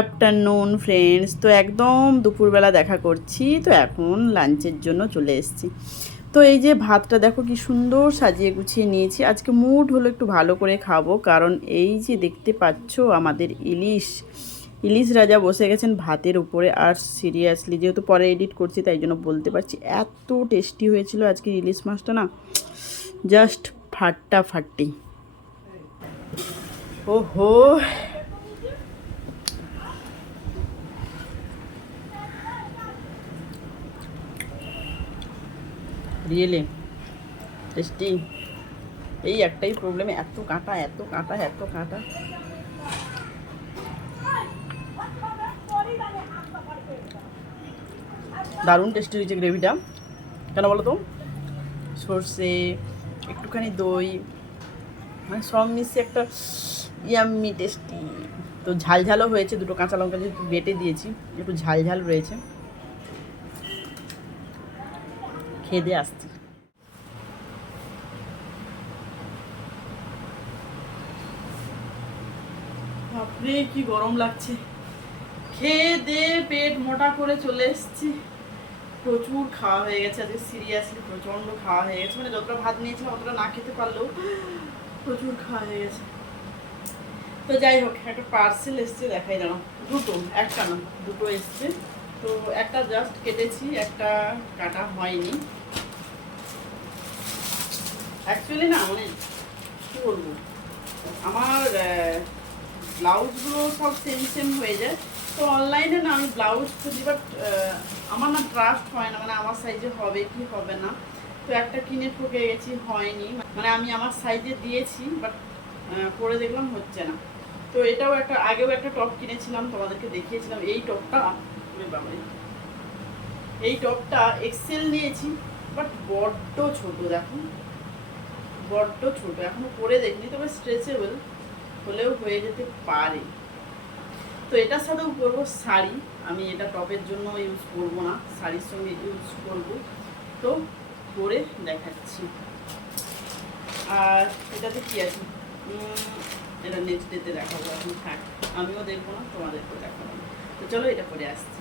Afternoon friends. তো একদম দুপুরবেলা দেখা করছি। তো এখন লাঞ্চের জন্য চলে এসেছি। তো এই যে ভাতটা দেখো কি সুন্দর সাজিয়ে গুছিয়ে নিয়েছি। আজকে মুড হলো একটু ভালো করে খাবো, কারণ এই যে দেখতে পাচ্ছ আমাদের ইলিশ ইলিশ রাজা বসে গেছেন ভাতের উপরে। আর সিরিয়াসলি যেহেতু পরে এডিট করছি তাই জন্য বলতে পারছি এত টেস্টি হয়েছিল আজকে ইলিশ মাছটা, না জাস্ট ফাটাফাটি। ওহো, রিয়েলি টেস্টি। এই একটাই প্রবলেম, এত কাঁটা এত কাঁটা এত কাঁটা। দারুণ টেস্টি হয়েছে গ্রেভিটা। কেন বলো তো, সর্ষে একটুখানি দই মানে সব মিশিয়ে একটা ইয়াম্মি টেস্টি। তো ঝাল ঝালও হয়েছে, দুটো কাঁচা লঙ্কা যেহেতু বেটে দিয়েছি একটু ঝাল ঝাল রয়েছে। খেয়ে দিয়ে আসছি। বাপরে কি গরম লাগছে। খেয়ে দে পেট মোটা করে চলে এসেছি। প্রচুর খাওয়া হয়ে গেছে আজকে, সিরিয়াসলি প্রচণ্ড খাওয়া হয়ে গেছে। মানে যতটা ভাত নিয়েছিলাম অতটা না খেতে পারলেও প্রচুর খাওয়া হয়ে গেছে। তো যাই হোক, একটা পার্সেল এসছে, দেখাই দাঁড়ো। দুটো, একটা না দুটো এসছে। তো একটা জাস্ট কেটেছি, একটা কাটা হয়নি। অ্যাকচুয়ালি না মানে কী বলবো, আমার ব্লাউজগুলো সব সেম সেম হয়ে যায়। তো অনলাইনে না আমি ব্লাউজ খুঁজি, বাট আমার না ট্রাস্ট হয় না, মানে আমার সাইজে হবে কি হবে না। তো একটা কিনে ঠকে গেছি, হয়নি। মানে আমি আমার সাইজে দিয়েছি, বাট পরে দেখলাম হচ্ছে না। তো এটাও একটা, আগেও একটা টপ কিনেছিলাম, তোমাদেরকে দেখিয়েছিলাম। এই টপটা এই টপটা এক্সেল নিয়েছি, বাট বড্ড ছোট, দেখো বড্ড ছোট। এখনো পরে দেখিনি, তবে স্ট্রেচেবল হলেও হয়ে যেতে পারে। তো এটার সাথেও পরবো শাড়ি। আমি এটা টপের জন্য ইউজ করবো না, শাড়ির সঙ্গে ইউজ করবো। তো পরে দেখাচ্ছি। আর এটাতে কি আছে, এটা নেক্সট ডেতে দেখাবো। এখন থাক, আমিও দেখবো না, তোমাদেরকেও দেখাবো না। তো চলো এটা পরে আসছি।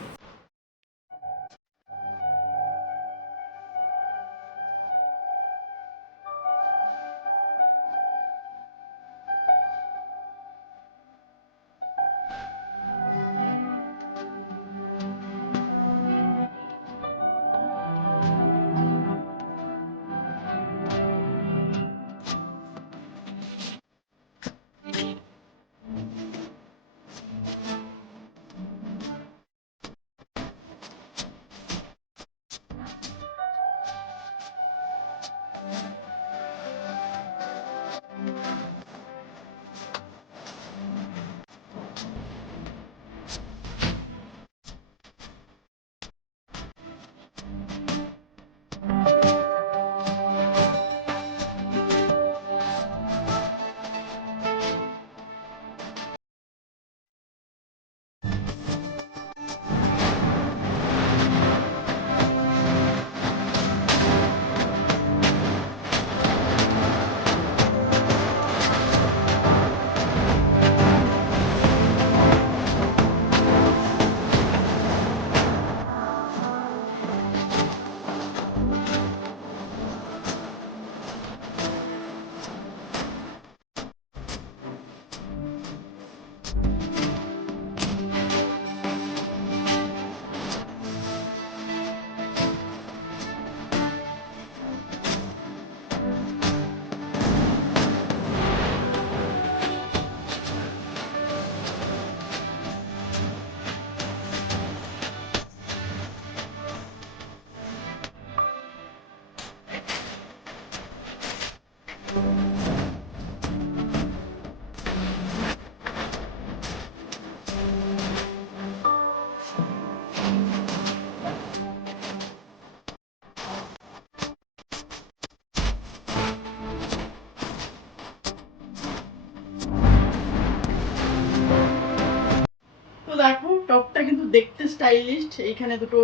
তো দেখো টপটা কিন্তু দেখতে স্টাইলিশ। এইখানে দুটো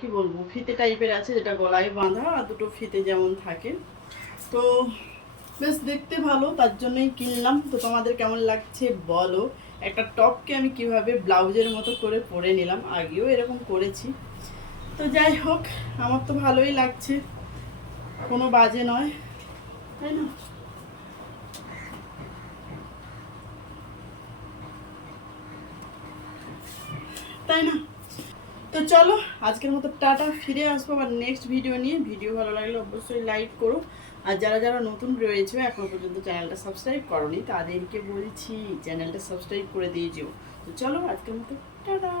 কি বলবো ফিতে টাইপের আছে, যেটা গলায় বাঁধা, আর দুটো ফিতে যেমন থাকে। তো বেশ দেখতে ভালো, তার জন্যই কিনলাম। তো তোমাদের কেমন লাগছে বলো। একটা টপকে আমি কিভাবে ব্লাউজের মতো করে পরে নিলাম, আগেও এরকম করেছি। তো যাই হোক, আমার তো ভালোই লাগছে, কোনো বাজে নয়, তাই না? তাই না? তো চলো আজকের মতো টাটা, ফিরে আসবো আবার নেক্সট ভিডিও নিয়ে। ভিডিও ভালো লাগলে অবশ্যই লাইক করো, আর যারা যারা নতুন রয়েছে এখনো পর্যন্ত চ্যানেলটা সাবস্ক্রাইব করোনি তাদেরকে বলছি চ্যানেলটা সাবস্ক্রাইব করে দিয়ে যেও। তো চলো আজকের মতো টাটা।